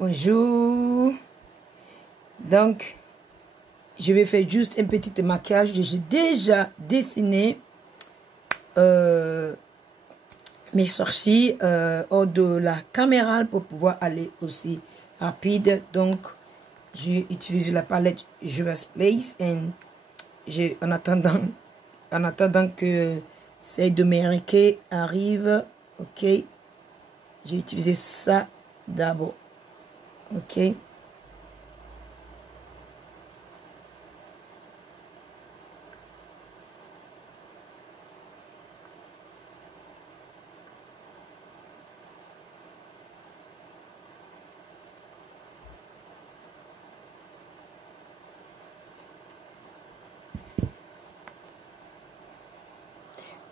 Bonjour. Donc, je vais faire juste un petit maquillage. J'ai déjà dessiné mes sourcils hors de la caméra pour pouvoir aller aussi rapide. Donc, j'ai utilisé la palette Juvia's Place et en attendant que celle de Mériquet arrive, ok, j'ai utilisé ça d'abord, ok.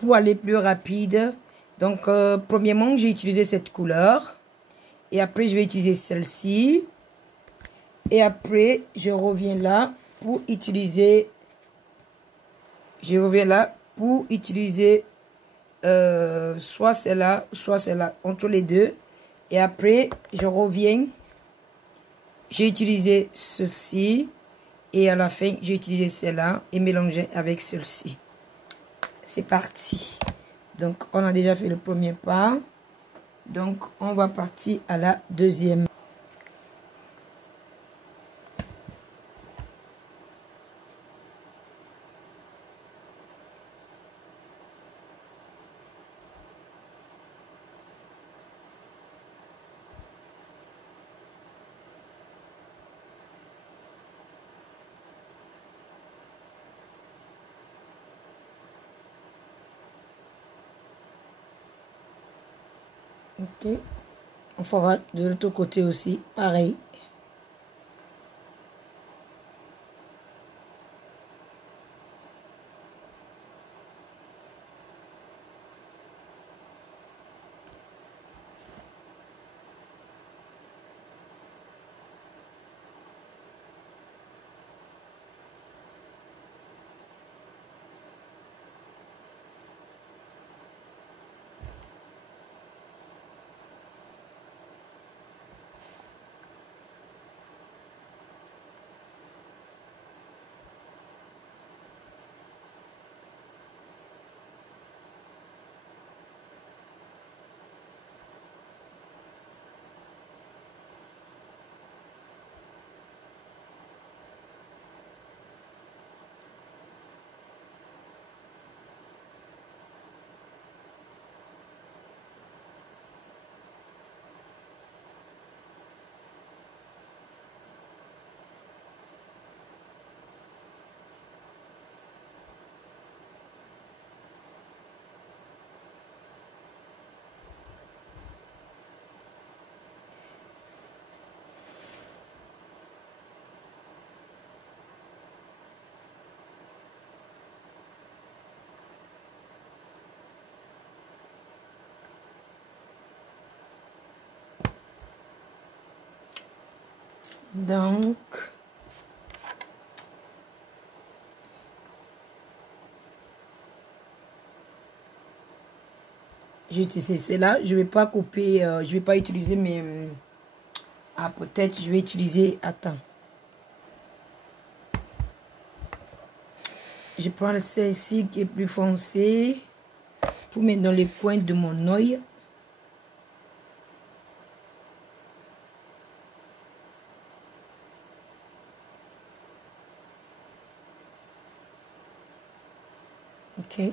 Pour aller plus rapide, donc premièrement j'ai utilisé cette couleur et après je vais utiliser celle-ci et après je reviens là pour utiliser soit celle-là entre les deux et après je reviens, j'ai utilisé ceci et à la fin j'ai utilisé celle-là et mélangé avec celle-ci. C'est parti. Donc, on a déjà fait le premier pas. Donc, on va partir à la deuxième. Ok. On fera de l'autre côté aussi, pareil. Donc, j'ai utilisé celle-là. Je vais pas couper, je vais pas utiliser mes... Ah, peut-être je vais utiliser... Attends. Je prends celle-ci qui est plus foncée pour mettre dans les coins de mon œil. Ok.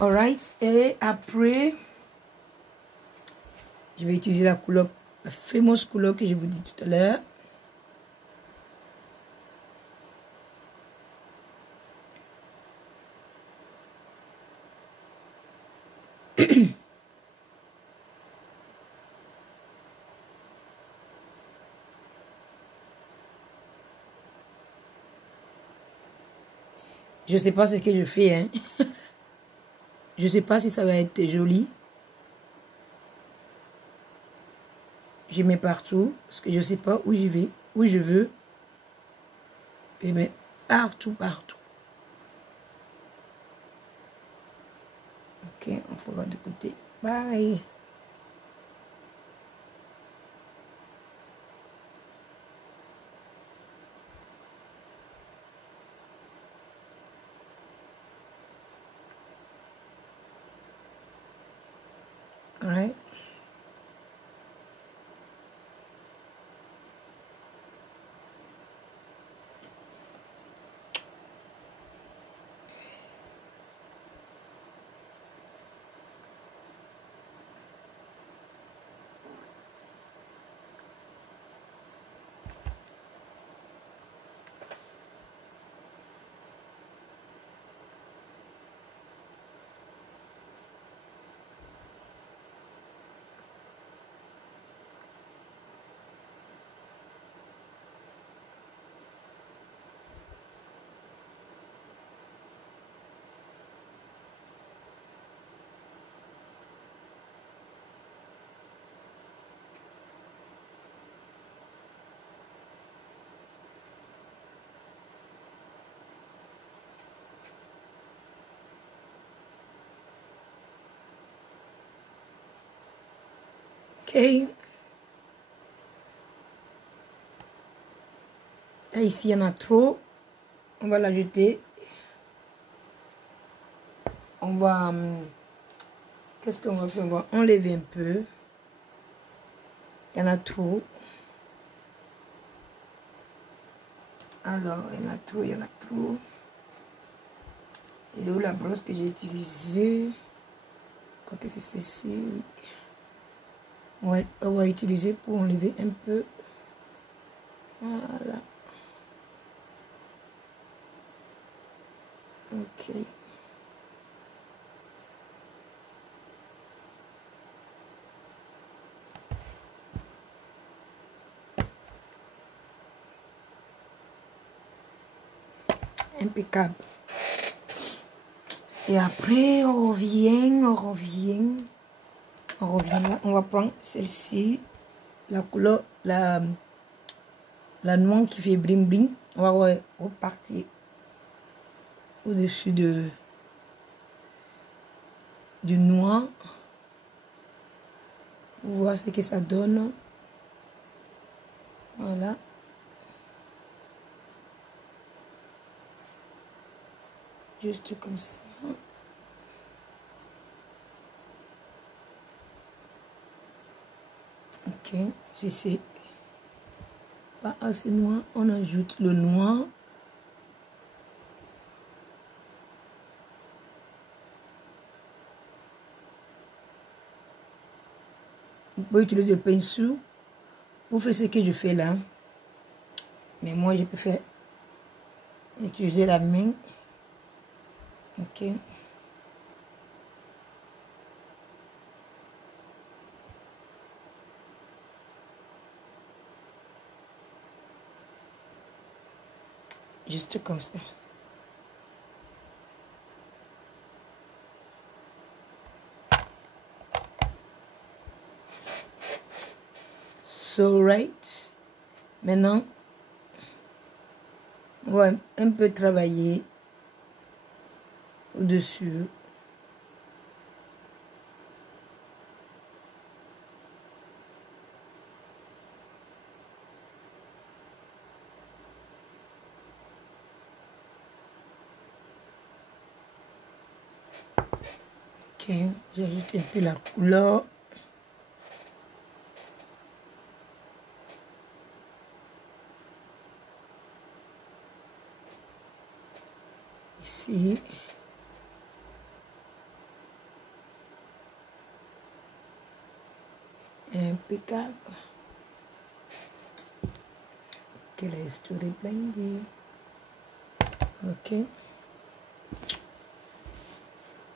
Alright. Et après, je vais utiliser la couleur, la fameuse couleur que je vous dis tout à l'heure. Je sais pas ce que je fais, hein. Je ne sais pas si ça va être joli. Je mets partout parce que je ne sais pas où je vais, où je veux. Je mets partout, partout. Ok, on fera de côté. Pareil. Alright. Ok. Là, ici, il y en a trop. On va l'ajouter. On va... qu'est-ce qu'on va faire? On va enlever un peu. Il y en a trop. Alors, il y en a trop, il y en a trop. Et où la brosse que j'ai utilisée? Côté c'est ceci. Ouais, on va utiliser pour enlever un peu. Voilà. Ok. Impeccable. Et après, on revient là. On va prendre celle-ci, la couleur, la noix qui fait bling bling. On va repartir au-dessus du noix pour voir ce que ça donne. Voilà. Juste comme ça. Ok, si c'est pas assez noir, on ajoute le noir. Vous pouvez utiliser le pinceau pour faire ce que je fais là. Mais moi, je préfère utiliser la main. Ok. Juste comme ça. So right. Maintenant, on va un peu travailler au-dessus. Ok, j'ajoute un peu la couleur. Ici. Impeccable. Ok, laisse tout déblanger. Ok.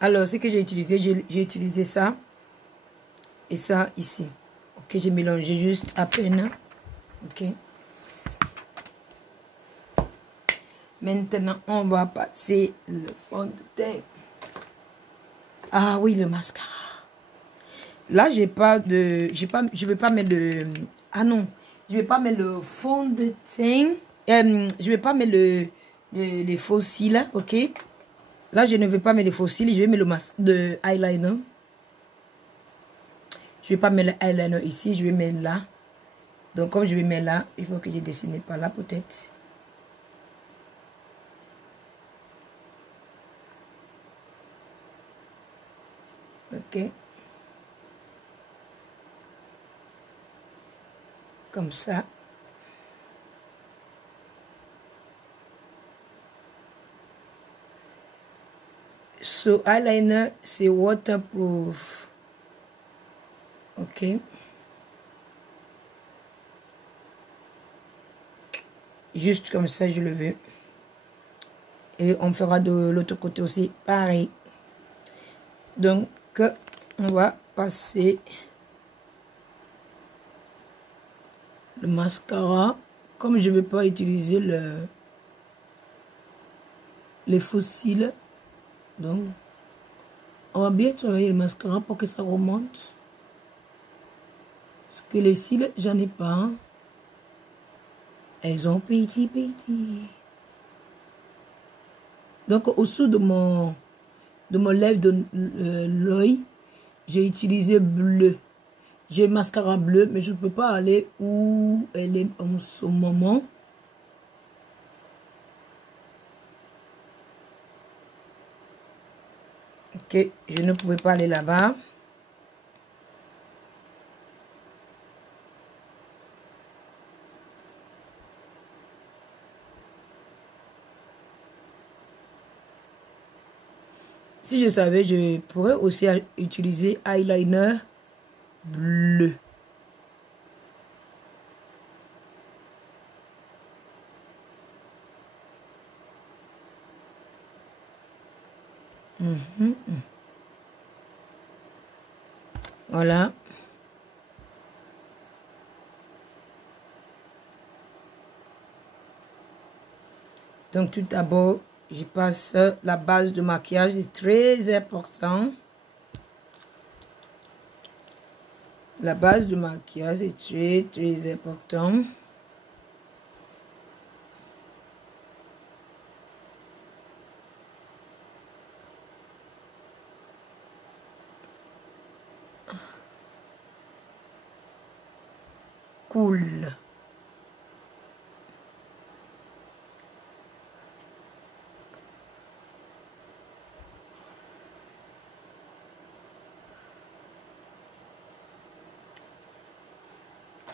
Alors, ce que j'ai utilisé ça et ça ici. Ok, j'ai mélangé juste à peine. Ok. Maintenant, on va passer le fond de teint. Ah oui, le mascara. Là, j'ai pas de... je vais pas mettre le... Ah non. Je vais pas mettre le fond de teint. Je vais pas mettre les faux cils, ok? Là, je ne vais pas mettre les faux cils. Je vais mettre le eyeliner. Je vais pas mettre le eyeliner ici. Je vais mettre là. Donc, comme je vais mettre là, il faut que je dessine par là, peut-être. Ok. Comme ça. So, eyeliner, c'est waterproof. Ok. Juste comme ça, je le veux. Et on fera de l'autre côté aussi pareil. Donc, on va passer le mascara. Comme je ne vais pas utiliser les fossiles, donc on va bien travailler le mascara pour que ça remonte. Parce que les cils, j'en ai pas. Hein. Elles ont petit. Donc, au-dessous de mon lèvre de l'œil, j'ai utilisé bleu. J'ai mascara bleu, mais je ne peux pas aller où elle est en ce moment. Ok, je ne pouvais pas aller là-bas. Si je savais, je pourrais aussi utiliser eyeliner bleu. Voilà. Donc tout d'abord, je passe la base de maquillage, c'est très important. La base de maquillage est très important. Cool.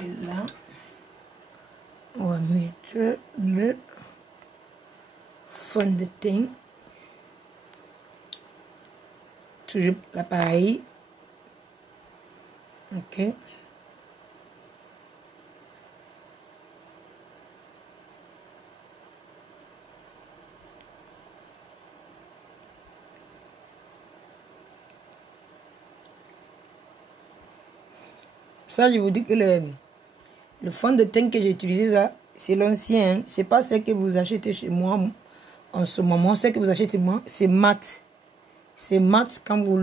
Et là, on va mettre le fond de teint. Toujours l'appareil. Ok. Ça, je vous dis que le fond de teint que j'ai utilisé, là, c'est l'ancien. Hein. C'est pas ce que vous achetez chez moi en ce moment. Ce que vous achetez chez moi, c'est mat. C'est mat quand vous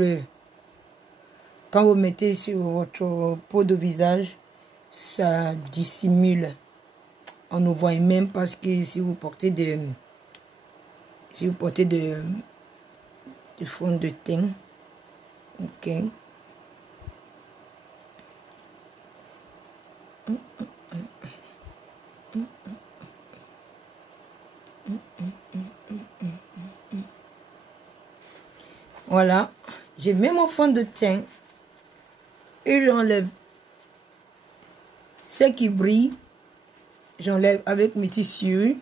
mettez sur votre peau de visage, ça dissimule. On ne voit même parce que si vous portez du fond de teint, ok. Voilà, j'ai mis mon fond de teint et j'enlève ce qui brille. J'enlève avec mes tissus.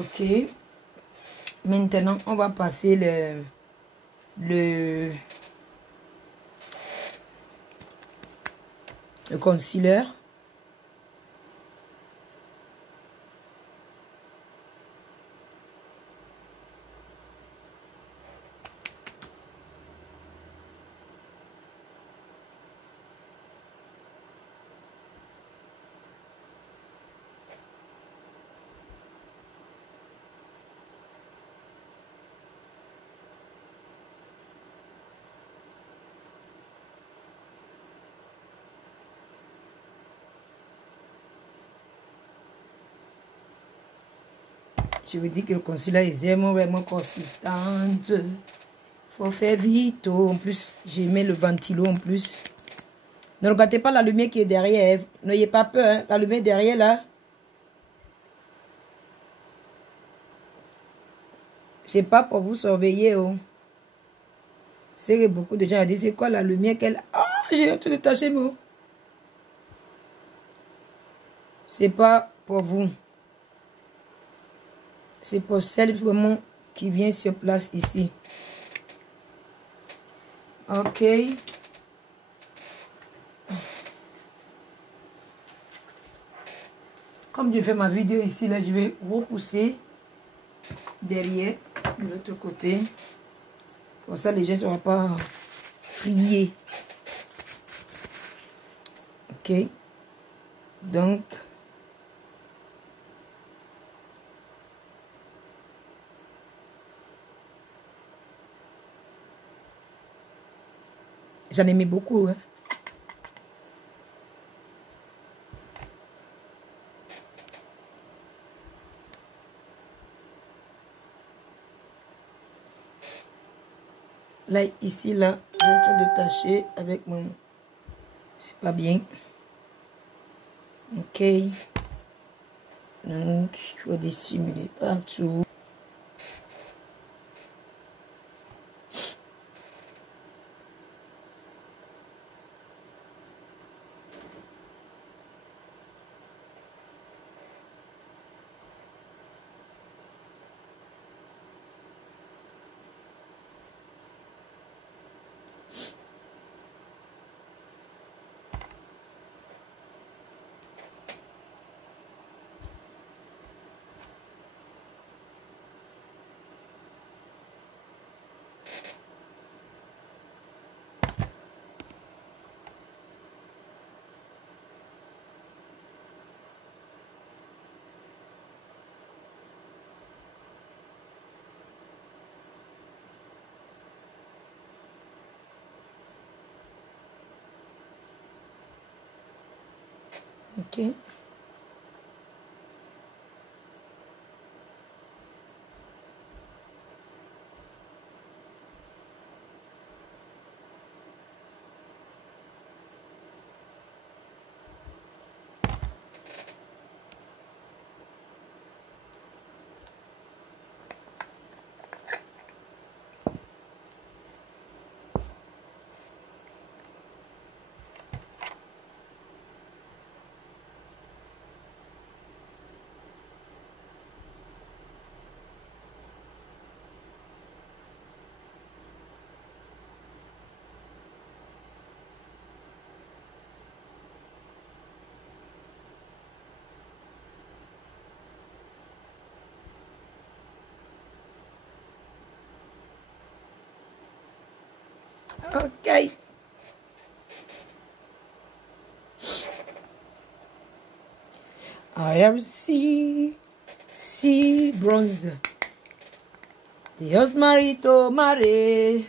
Ok. Maintenant, on va passer le concealer. Je vous dis que le concealer est vraiment consistante. Faut faire vite. En plus, j'ai mis le ventilo en plus. Ne regardez pas la lumière qui est derrière. N'ayez pas peur. Hein. La lumière derrière là. C'est pas pour vous surveiller. Oh. C'est que beaucoup de gens ont dit c'est quoi la lumière qu'elle... Ah, j'ai tout détaché moi. C'est pas pour vous. C'est pour celle vraiment qui vient sur place ici. Ok. Comme je fais ma vidéo ici, là, je vais repousser derrière, de l'autre côté. Comme ça, les gens ne seront pas friés. Ok. Donc, j'en ai mis beaucoup. Hein. Là, ici, là, j'ai en train de tâcher avec mon... C'est pas bien. Ok. Donc, il faut dissimuler partout. Ok. Ok. I have sea bronze. Dios marito mare.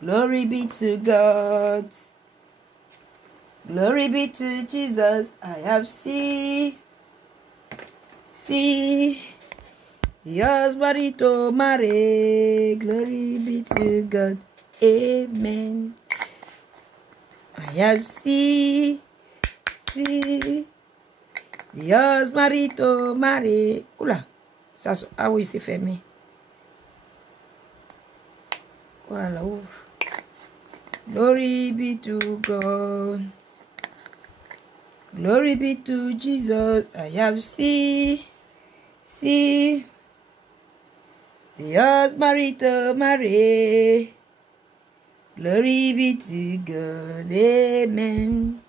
Glory be to God. Glory be to Jesus. I have sea. Dios marito mare. Glory be to God. Amen. I have sea. Dios marito mare. Oula. Ça, ah oui, c'est fermé. Voilà, ouvre. Glory be to God. Glory be to Jesus. I have see. Dios marito mare. Glory be to God. Amen.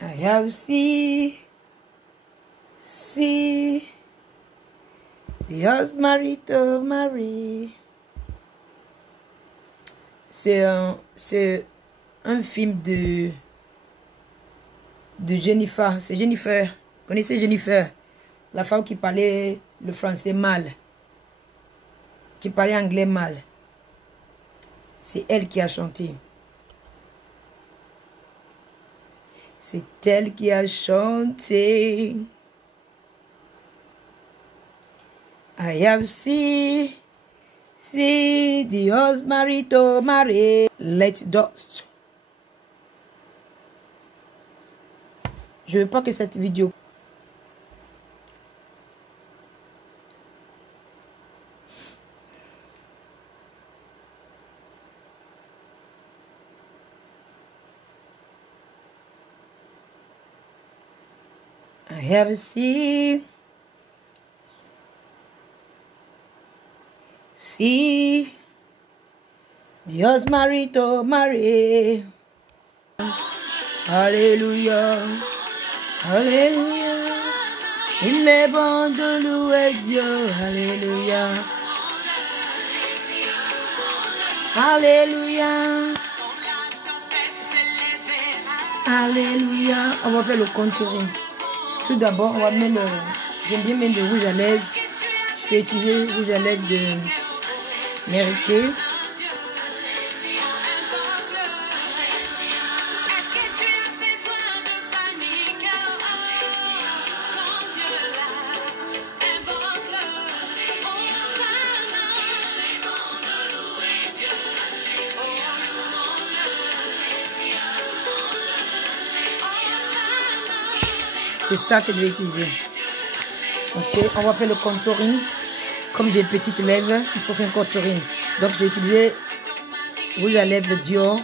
I have see. Dios marito Marie. C'est un film de Jennifer. C'est Jennifer. Vous connaissez Jennifer? La femme qui parlait le français mal. qui parlait anglais mal. C'est elle qui a chanté. C'est elle qui a chanté. I have seen the horse marito mare. Let dust. Je veux pas que cette vidéo. I have seen the horse marito mare. Alléluia. Alléluia, il est bon de louer Dieu, alléluia, alléluia, alléluia. On va faire le contouring. Tout d'abord, on va mettre le, j'aime bien mettre le rouge à lèvres. Je vais utiliser le rouge à lèvres de Mary Kay. C'est ça que je vais utiliser. Ok, on va faire le contouring. Comme j'ai petites lèvres, il faut faire un contouring. Donc, j'ai utilisé rouge à lèvres Dior,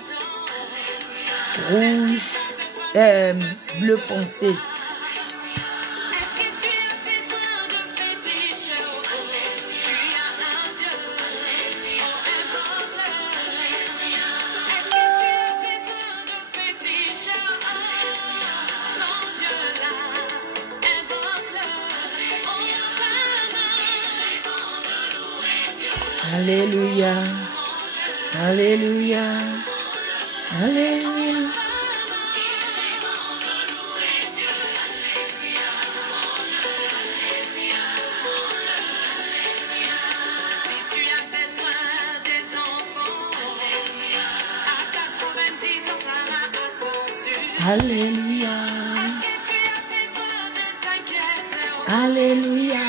rouge, bleu foncé. Alléluia, alléluia, alléluia. Alléluia, alléluia,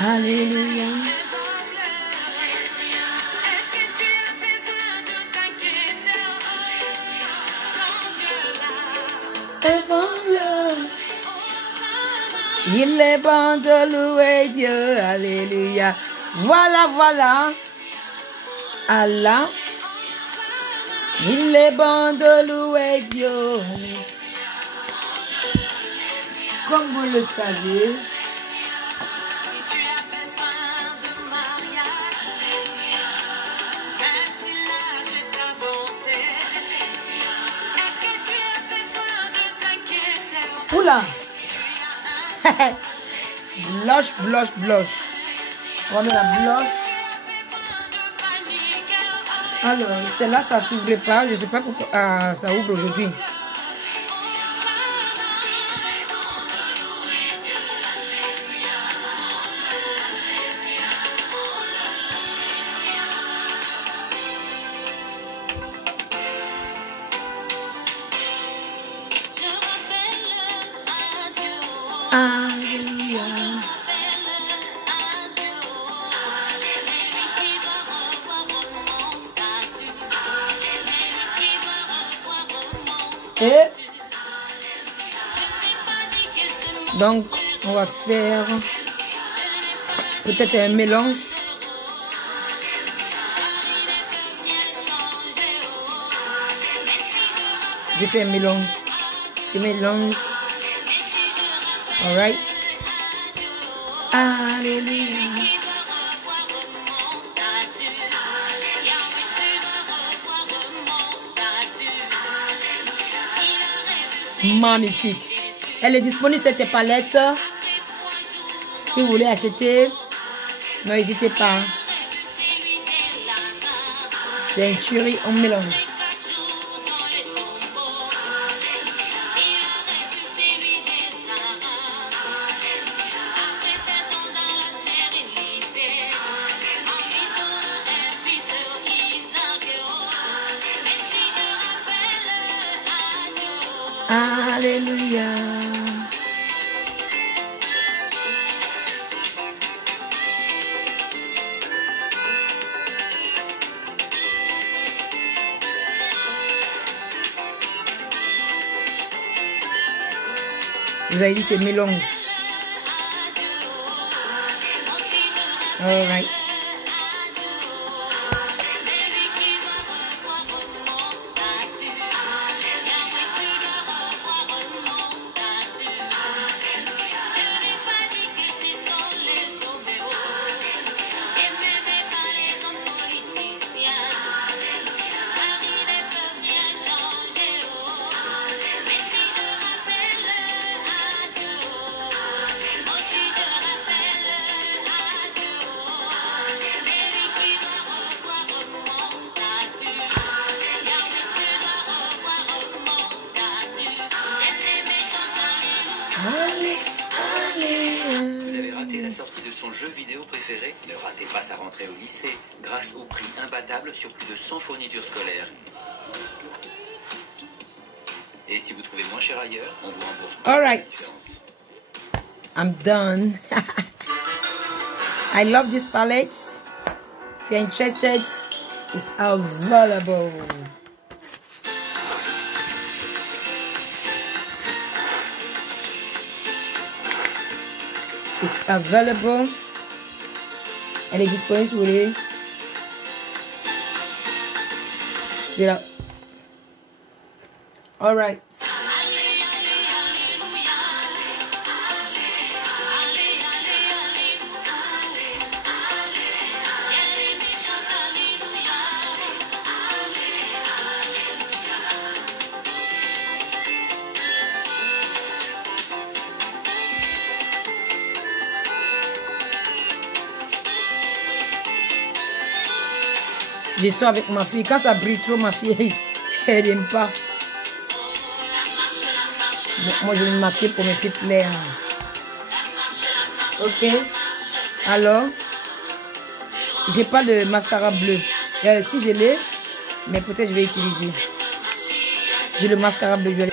alléluia. Il est bon de louer Dieu, alléluia. Voilà, voilà. Allah. Il est bon de louer Dieu. Comme vous le savez, oula. Blush, blush, blush. On va mettre la blush. Alors, celle-là, ça ne s'ouvre pas. Je ne sais pas pourquoi ça ouvre aujourd'hui. Et donc, on va faire peut-être un mélange. Je fais un mélange. Je mélange. Alright. Alléluia. Magnifique. Elle est disponible cette palette. Si vous voulez acheter, n'hésitez pas. C'est un curry en mélange. Alléluia. Vous avez dit c'est mélange. All right. Vous avez raté la sortie de son jeu vidéo préféré? Ne ratez pas sa rentrée au lycée grâce au prix imbattable sur plus de 100 fournitures scolaires. Et si vous trouvez moins cher ailleurs, on vous rembourse All la right. différence. I'm done. I love this palette. If you're interested, it's available. It's available. Elle est disponible si vous voulez. C'est là. All right. Je sors avec ma fille. Quand ça brille trop, ma fille, elle n'aime pas. Moi, je vais me maquiller pour me faire plaire. Ok. Alors, j'ai pas de mascara bleu. Si je l'ai, mais peut-être je vais utiliser. J'ai le mascara bleu.